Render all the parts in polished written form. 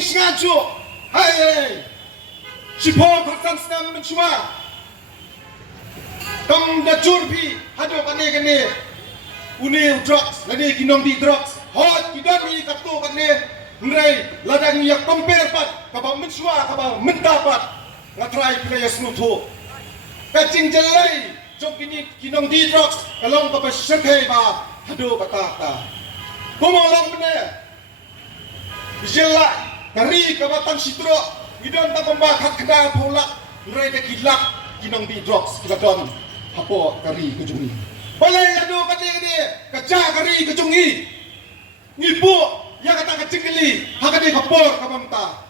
King Sngaju, hai, si po khatan snam menchua, kam da jurbi hado kane, uni drugs, lani kinong di drugs, hot kidan ni kapto kane, nrai ladang yak compare pat, kaba menchua kaba mendapat, ngatrai players nuto, kacing jelai, jom kini kinong di drugs, kalong kaba syarkai ba, hado batata, kumolong mana. Jela kari kabatan sitro gidan ta pembakat kena pulak mereka kilak kinong di drugs kita don hapo kari kejungi balai ado kate kaca kari kejungi ngibu ya kata kecingli hakade kapor kamamta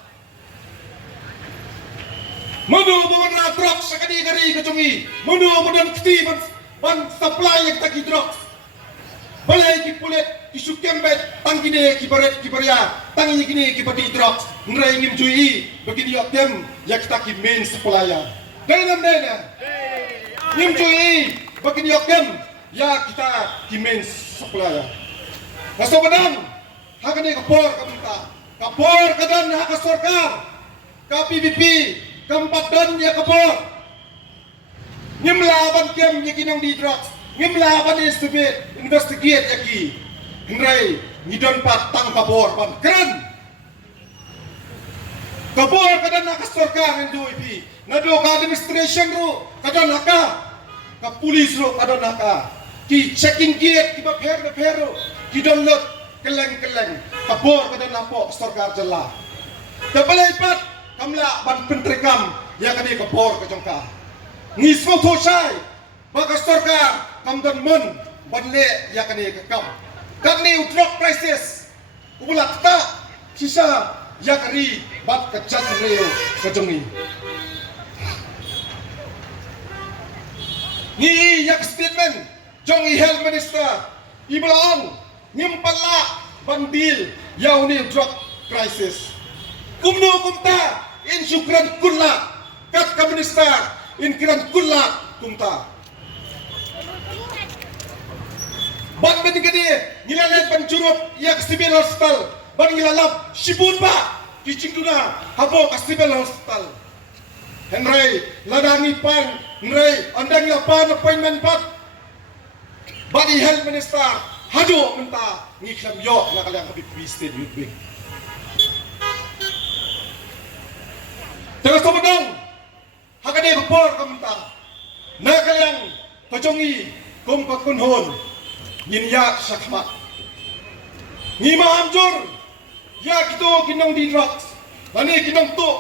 manu bawan drugs sakadi kari kejungi manu badan kti ban supply yang tak drugs balai ki pulet ki sukembet tangkine ki baret ki baria tangi kini ki pati drugs nrai ngim jui begini optem ya kita ki main supplier dalam dana ngim jui begini optem ya kita ki main supplier naso badan hakane kapor kapor kadan hak sarkar ka PBB kampat dan ya kapor ngim laban kem yakinong di drugs ngim laban investigate yaki nrai ngidon patang kapor pan keren kapor kadan nak sarkar ndu ipi nado ka administration ro kadan naka ka police ro kadan naka ki checking gate ki ba phero ki download keleng kapor kadan napo sarkar jela tapalai pat kamla ban pentrekam ya kani kapor ka jongka ngismo thosai baka sarkar kamdan mun banle ya kani kam kami drug crisis ulat tak sisa yakari bat kejat reo kejongi ni yak statement jongi health minister iblaong nyimpala bandil yauni drug crisis kumno kumta in syukran kulla kat ka minister in kiran kulla kumta ban ben gede ngilalan pancurut yak sibil hospital ban ngilalap sibun ba kicingduna habo ka sibil hospital henry ladangi pan henry andang lapan appointment pat body health minister hado menta ngiklam yo nakalang habib state youth wing terus tumedong hakade bepor kamenta nakalang kajongi kum kakunhon Nyinya sakmat Ngima hamjur Ya kito kinong di drugs Bani kinong to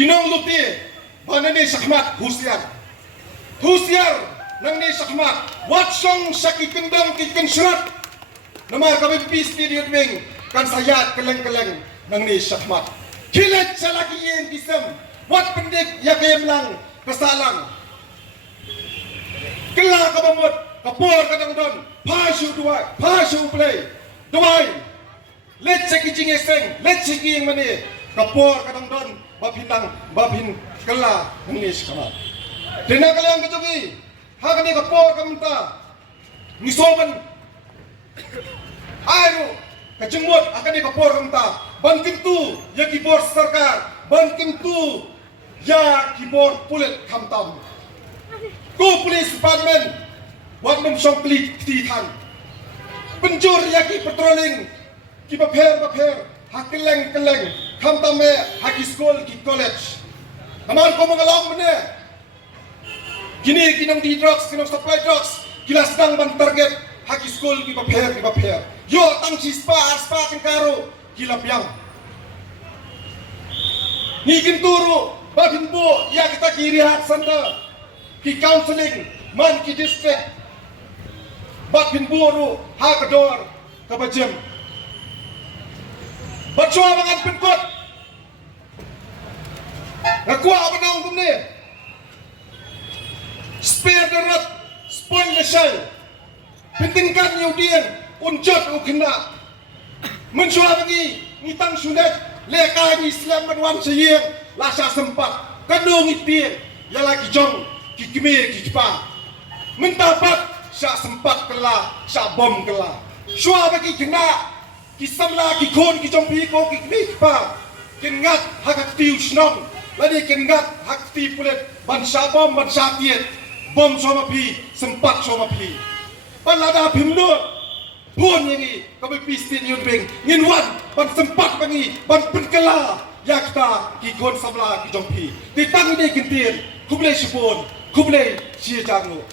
Kinong luti Bani ni sakmat husiar Nang ni sakmat Watsong sa kikendang kikensrat Namar kami pis di diutming Kan sayat keleng-keleng Nang ni sakmat Kilit sa laki yung kisam Wat pendik yakim lang Kasalang Kela kabamot kapor kadang don pashu play duai let's check jing eseng let's check yang mani kapor kadang don babin kala nangis kama dena kalang kejongi hakani kapor kamta nisoban ayo kejengmut akani kapor kamta banting tu ya kibor sarkar banting tu ya kibor pulet kamtam ku police department buat memsong klik titan pencur yaki patrolling ki baper hakeleng kamtame haki school ki college aman ko mengalong mene kini kinong di drugs kinong supply drugs kila sedang ban target haki school ki baper yo tang si spa karo kila piang ni kinturu babin bo ya kita kiri hat sanda ki counseling man ki district bat bin buru hakador kabajem bacua mangan penkot ngakua apa naung kumne spare darat spoil the shell pentingkan yudian unjat ukena mencua bagi ngitang sunet leka Islam menwan seyeng lasa sempat kadung itir ya lagi jong kikime kikipa mentapat syak sempat kela, syak bom kela. Syua bagi kena Kisamla kikon kijompi ko kiknik pa kingat hak tiu snong ladi kingat hak ti pulet bansa tiet bom soma pi sempat soma pi balada pimno pun yangi kami pistin yun beng nginwan ban sempat bangi ban penkala yakta kikon samla kijompi ditang ide kintir kublai sipon kublai sia jango